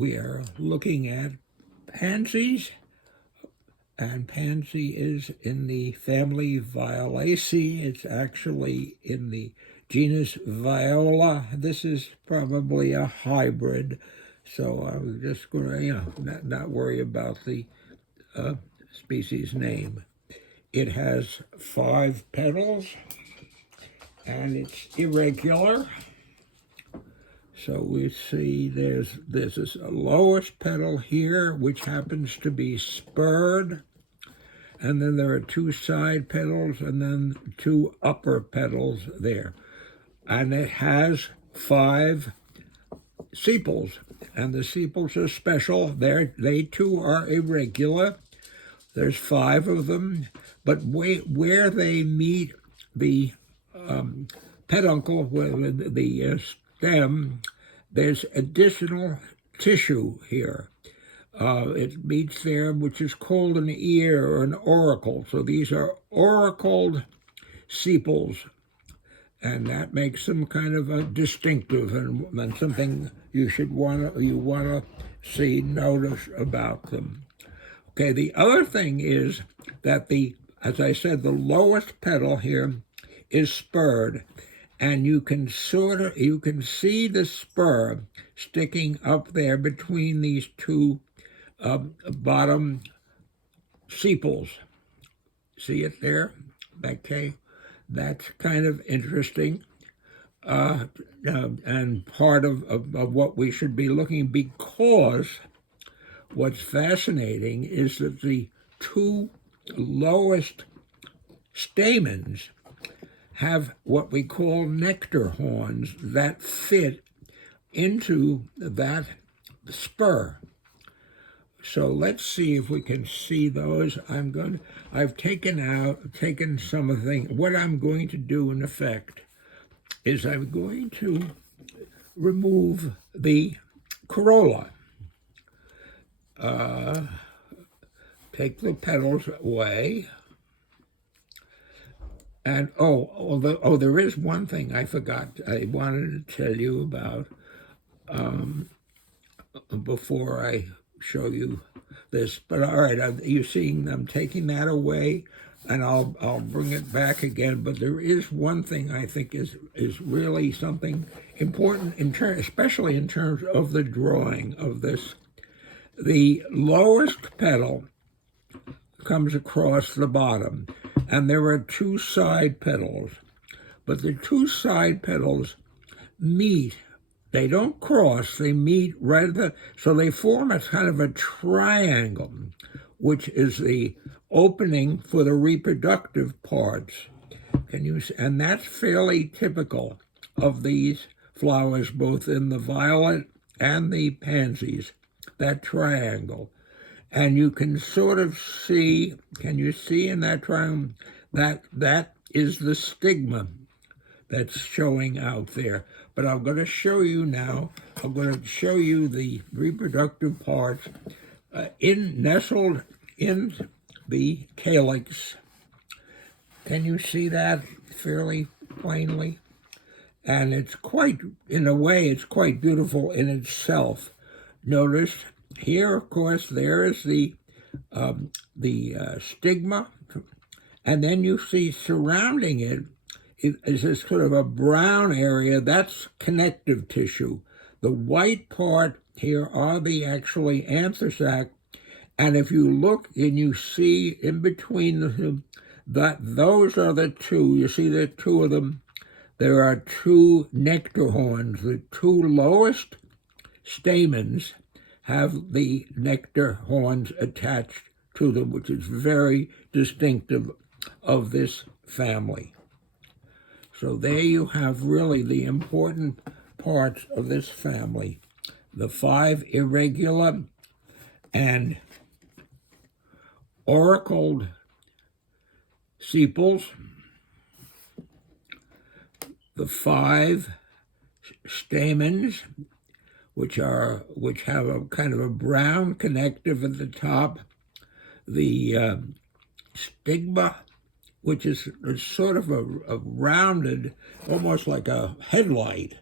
we are looking at pansies, and pansy is in the family Violaceae. It's actually in the genus Viola. This is probably a hybrid, so I'm just going to, not worry about the species name. It has 5 petals, and it's irregular. So we see there's this lowest petal here, which happens to be spurred, and then there are 2 side petals, and then 2 upper petals there. And it has 5 sepals, and the sepals are special. They too are irregular. There's 5 of them, but where they meet the peduncle with the stem, there's additional tissue here. It meets there, which is called an ear or an auricle. So these are auricled sepals, and that makes them kind of a distinctive and something you want to see, notice about them. Okay, the other thing is that as I said, the lowest petal here is spurred, and you can see the spur sticking up there between these 2 bottom sepals. See it there? Okay, that's kind of interesting, and part of what we should be looking, because what's fascinating is that the 2 lowest stamens have what we call nectar horns that fit into that spur. So let's see if we can see those. I've taken some of the things. What I'm going to do, in effect, is I'm going to remove the corolla. Take the petals away. And there is one thing I forgot. I wanted to tell you about before I show you this. But all right, you're seeing I'm taking that away, and I'll bring it back again. But there is one thing I think is really something important especially in terms of the drawing of this. The lowest petal comes across the bottom, and there are 2 side petals, but the 2 side petals meet. They don't cross, they meet right at so they form a kind of a triangle, which is the opening for the reproductive parts. And that's fairly typical of these flowers, both in the violet and the pansies, that triangle. And you can sort of see, can you see in that triangle, that is the stigma that's showing out there. But I'm going to show you now, I'm going to show you the reproductive parts nestled in the calyx. Can you see that fairly plainly? And it's in a way, it's quite beautiful in itself. Notice here, of course, there is the stigma, and then you see surrounding it is this sort of a brown area. That's connective tissue. The white part here are the actually anther, and if you look and you see in between those are the 2. You see the 2 of them. There are 2 nectar horns. The 2 lowest stamens have the nectar horns attached to them, which is very distinctive of this family. So there you have really the important parts of this family, the 5 irregular and auricled sepals, the 5 stamens, which have a kind of a brown connective at the top, the stigma, which is sort of a rounded, almost like a headlight,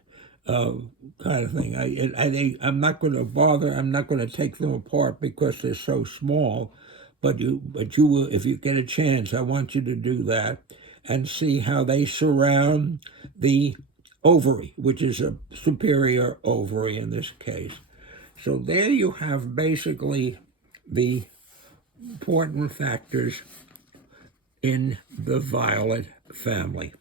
kind of thing. I think I'm not going to bother. I'm not going to take them apart because they're so small. But you will, if you get a chance, I want you to do that and see how they surround the ovary, which is a superior ovary in this case. So there you have basically the important factors in the violet family.